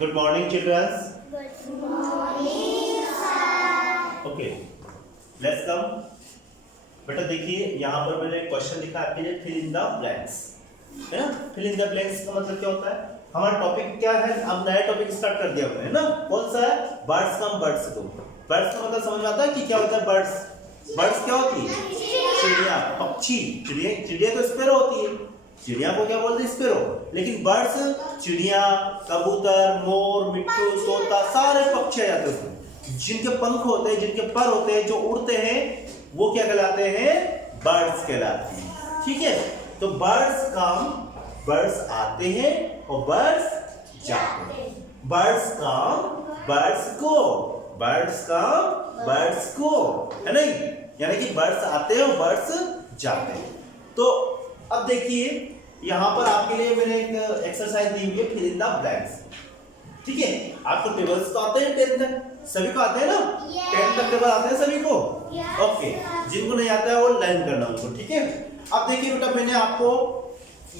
Good morning, children. Good morning, sir. Okay, let's come. बेटा देखिए यहाँ पर मैंने क्वेश्चन लिखा आपके लिए फिल इन द ब्लैंक्स, है ना। फिल इन द ब्लैंक्स का मतलब क्या होता है? हमारा टॉपिक क्या है? अब नया टॉपिक स्टार्ट कर दिया हमने, है ना। कौन सा है? बर्ड्स कम बर्ड्स को। बर्ड्स का मतलब समझ में आता है कि क्या होता है? बर्ड्स बर्ड्स क्या होती है? चिड़िया, पक्षी। चिड़िया तो स्पैरो होती है। चिड़िया को क्या बोलते हैं? स्पैरो। लेकिन बर्ड्स चिड़िया, कबूतर, मोर, मिट्टू, तोता, सारे पक्षी आ जाते हैं। जिनके पंख होते हैं, जिनके पर होते हैं, जो उड़ते हैं, वो क्या कहलाते हैं? बर्ड्स कहलाते हैं। ठीक है, तो बर्ड्स कम, बर्ड्स आते हैं और बर्ड्स जाते हैं। बर्ड्स कम, बर्ड्स गो, बर्ड्स कम, बर्ड्स गो, है नहीं? यानी कि बर्ड्स आते हैं और बर्ड्स जाते हैं। तो अब देखिए यहाँ पर आपके लिए मैंने एक एक्सरसाइज दी हुई है, फिल इन द ब्लैंक्स। ठीक है, आपको टेबल्स तो आते हैं 10 तक, सभी को आते हैं ना? 10 तक टेबल आते हैं सभी को? ओके, जिनको नहीं आता है वो लर्न करना उनको। ठीक है, अब देखिए बेटा मैंने आपको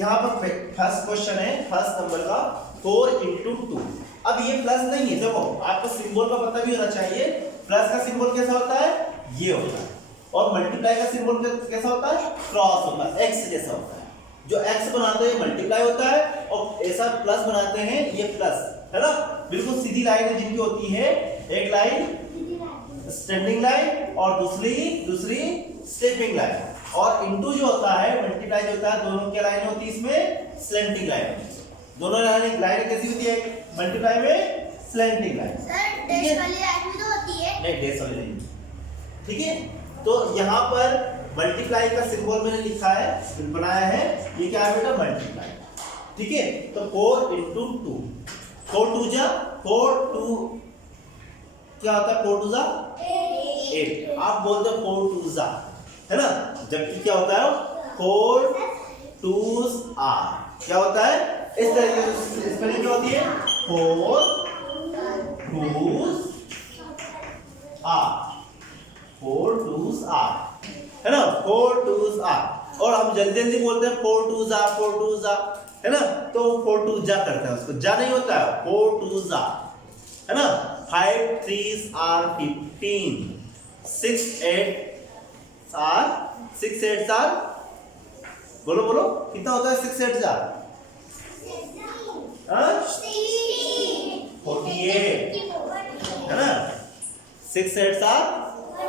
यहाँ पर फर्स्ट क्वेश्चन है, फर्स्ट नंबर का 4 × 2। अब ये प्लस नहीं है, देखो आपको सिंबल का पता भी होना चाहिए। प्लस का सिंबल कैसा होता है? ये होता है। और मल्टीप्लाई का सिंबल कैसा होता है? क्रॉस होता है, एक्स जैसा होता है। जो एक्स बनाते हैं मल्टीप्लाई होता है, और ऐसा प्लस बनाते हैं ये प्लस, है ना। बिल्कुल सीधी लाइन जिनकी होती है, एक लाइन स्टैंडिंग लाइन और दूसरी स्टेपिंग लाइन। और इनटू जो होता है, मल्टीप्लाई जो होता है, दोनों क्या लाइन होती है इसमें? Slanting line. दोनों लाइन कैसी होती है? मल्टीप्लाई में स्लैंटिंग लाइन। सर डैश वाली लाइन भी तो होती है। नहीं, डैश वाली नहीं। ठीक है, तो यहाँ पर मल्टीप्लाई का सिंबल मैंने लिखा है, बनाया है। ये क्या है बेटा? मल्टीप्लाई। ठीक है, तो 4 × 2, 4 2 जा 4 2 क्या होता है? 4 2 जा 8। आप बोलते हो 4 2 जा, है ना। जबकि क्या होता है? 4 2s are क्या होता है? इस तरीके से स्पेलिंग क्या होती है? 4 2s are, 4 2s are, है ना। 4 2s are। और हम जल्दी जल्दी बोलते हैं 4 2s are, 4 2s are, है ना। तो 4 2 जा करते हैं, उसको जा नहीं होता है, 4 2s are, है ना। 5 3s are 15, 6 8s are, बोलो बोलो कितना होता है? 6 8 जा 48, है ना। 6 8s are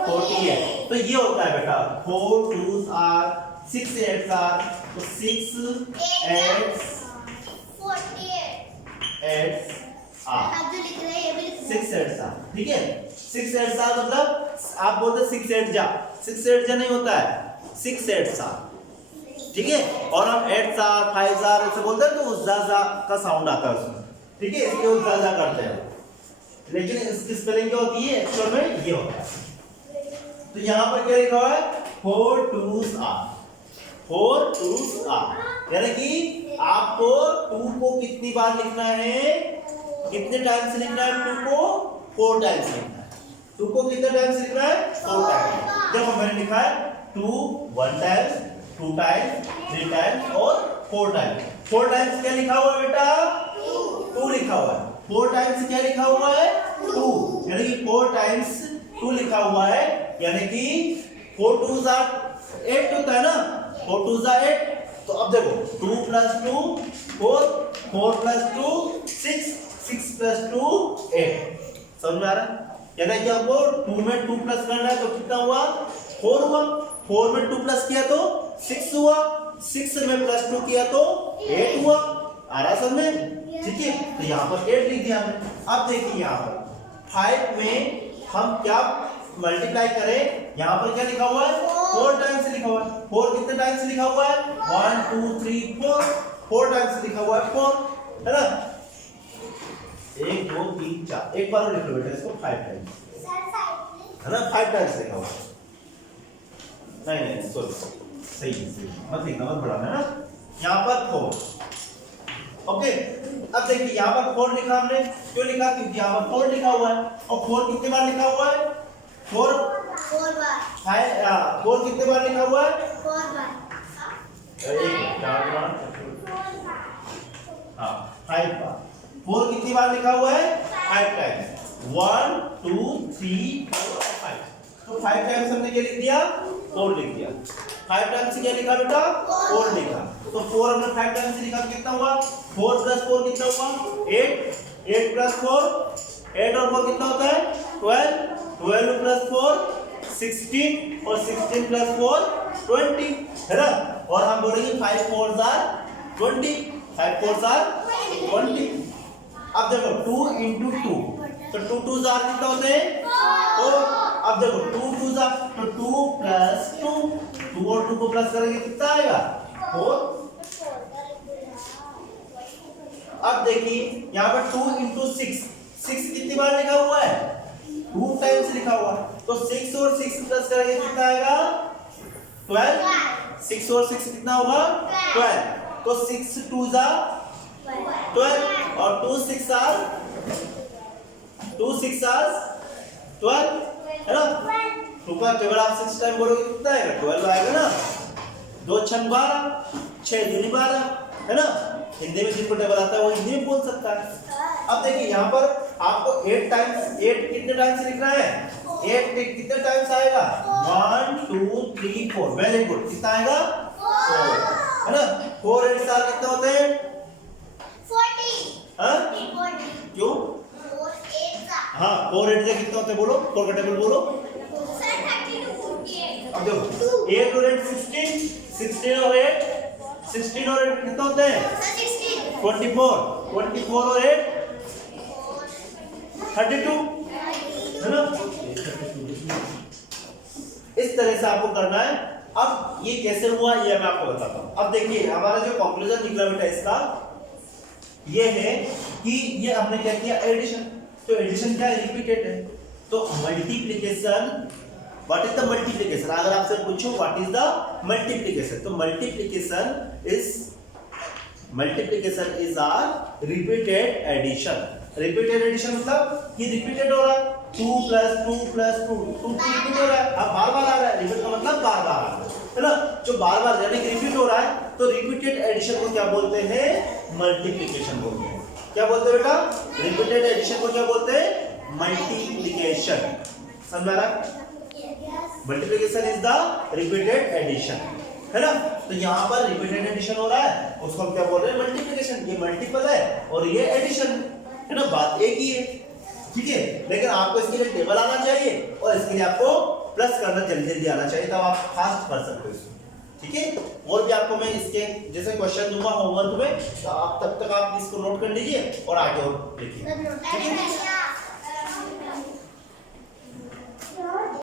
48। तो ये होता है बेटा 4 2s are, 6 8s are, तो 6 8s 48 are, आप जो लिख रहे हैं ये भी लिख 6 8s are। ठीक है, 6 8s are मतलब आप बोलते 6 8 जा, 6 8 जा नहीं होता है, 6 8s are। ठीक है, और हम 8s are 5s are ऐसे बोलते हैं, तो उस जा का साउंड आता है उसमें। ठीक है, इसलिए उस जा करते हैं। लेकिन इसकी स्पेलिंग क्या होती है? एक्चुअल में ये होता है। तो यहाँ पर क्या लिखा हुआ है? 4 2s are, 4 2s are, यानी कि आपको 2 को कितनी बार लिखना है? कितने टाइम्स लिखना है 2 को? 4 टाइम्स लिखना है। 2 को कितने टाइम्स लिखना है? 4 टाइम्स। देखो मैंने लिखा है 2 1 टाइम्स, 2 टाइम्स, 3 टाइम्स और 4 टाइम्स। 4 टाइम्स क्या लिखा हुआ है बेटा? 2 लिखा हुआ है। 4 टाइम्स क्या लिखा हुआ है? 2, यानी कि 4 टाइम्स 2 लिखा हुआ है, यानी कि 4 2s are 8 होता है ना। 4 2s are 8। तो अब देखो 2 + 2 4, 4 + 2 6, 6 + 2 8। समझ में आ रहा है? यानी कि आपको 2 में 2 प्लस करना है, तो कितना हुआ? 4 हुआ। 4 में 2 प्लस किया तो 6 हुआ। 6 में +2 किया तो 8 हुआ। आ रहा समझ में? ठीक है, तो यहाँ पर 8 लिख दिया हमने। अब देखिए यहाँ पर 5 में हम क्या मल्टीप्लाई करें? यहाँ पर क्या लिखा हुआ है? 4 टाइम्स लिखा हुआ है। 4 कितने टाइम्स लिखा हुआ है? 1 2 3 4, 4 टाइम्स लिखा हुआ है 4, है ना। 1 2 3 4, एक बार और लिख लो बेटा इसको 5 टाइम्स, है ना। 5 टाइम्स लिखा हुआ है। नहीं सॉरी, सही मत लिखना, मत बढ़ाना, है ना। यहाँ पर 4। ओके, अब देखिए यहाँ पर 4 लिखा हमने, क्यों लिखा? क्योंकि यहाँ पर 4 लिखा हुआ है। और 4 कितने बार लिखा हुआ है? 4 बार। 4 कितने बार लिखा हुआ है? 4 बार। 1 4 बार, हाँ 5 बार। 4 कितनी बार लिखा हुआ है? 5 टाइम्स। 1 2 3 4 और 5। तो 5 टाइम्स हमने क्या लिख दिया? 4 लिख दिया। 5 टाइम्स से क्या लिखा बेटा? 4 लिखा। तो 4 हमने 5 टाइम्स से लिखा, कितना हुआ? 4 प्लस 4 कितना हुआ? 8। 8 प्लस 4, 8 और 4 कितना होता है? 12। 12 प्लस 4 16 और 16 प्लस 4 20, है ना? और हम बोलेंगे 5 4s are 20। 5 4s are 20। अब देखो 2 into 2, तो 2 2s are कितना होते हैं? 4। अब देखो 2 2s are, तो 2 plus 2, 2 और 2 को प्लस करेंगे कितना आएगा? 4। अब देखिए यहाँ पर 2 into 6, 6 कितनी बार लिखा हुआ है? 2 टाइम्स लिखा हुआ है। तो 6 और 6 प्लस करेंगे कितना आएगा? 12। 6 और 6 कितना होगा? 12। तो 6 2s are 12 और 2 6 are 12, है ना? 2 का टेबल आप 6 टाइम बोलोगे कितना आएगा? 12 आएगा ना? 2 6 12, 6 दूनी 12, है ना? हिंदी में जिनको टेबल आता है वो हिंदी में बोल सकता है। अब देखिए यहाँ पर आपको 8 टाइम्स, 8 कितने टाइम्स लिखना है? 8 कितने टाइम्स आएगा? 1 2 3 4। Very good. कितना आएगा? 4, है ना? 4 8 साल कितना होते हैं? 40। हाँ? 40। क्यों? 4 8 का। हाँ, 4 8 से कितना होते हैं बोलो? 4 का टेबल बोलो। Sir 30 to 48। अब देखो 8 और 8 16, 16 और 8 16 और 8 कितना होते हैं? 16। 24, 24 और 8 32, है ना? इस तरह से आपको करना है। अब ये कैसे हुआ ये मैं आपको बताता हूँ। अब देखिए हमारा जो कंक्लूजन निकला बेटा इसका ये है कि ये हमने क्या किया? एडिशन। तो एडिशन क्या है? रिपीटेड है। तो multiplication, what is the multiplication? अगर आपसे पूछो व्हाट इज द मल्टीप्लिकेशन, तो multiplication is are repeated addition. Repeated addition मतलब कि रिपीटेड हो रहा है। 2 plus 2 plus 2 रिपीट हो रहा है। अब बार-बार आ रहा है। रिपीट का मतलब बार-बार आ रहा है ना? जो बार-बार यानी कि रिपीट हो रहा है, तो रिपीटेड एडिशन को क्या बोलते हैं? मल्टीप्लिकेशन बोलते हैं। क्या बोलते हैं बेटा? रिपीटेड एडिशन को क्या बोलते हैं? मल्टीप्लिकेशन। समझ आ रहा है? Multiplication is the repeated addition, है ना? तो यहाँ पर रिपीटेड एडिशन हो रहा है, उसको हम क्या बोल रहे हैं? मल्टीप्लिकेशन। ये मल्टीपल है और ये एडिशन है ना? बात एक ही है, ठीक है? लेकिन आपको इसके लिए टेबल आना चाहिए और इसके लिए आपको प्लस करना जल्दी जल्दी आना चाहिए, तब आप फास्ट कर सकते हो इसको, ठीक है? और भी आपको मैं इसके जैसे क्वेश्चन दूंगा होमवर्क में, तो आप तब तक आप इसको नोट कर लीजिए और आगे और लिखिए, ठीक है?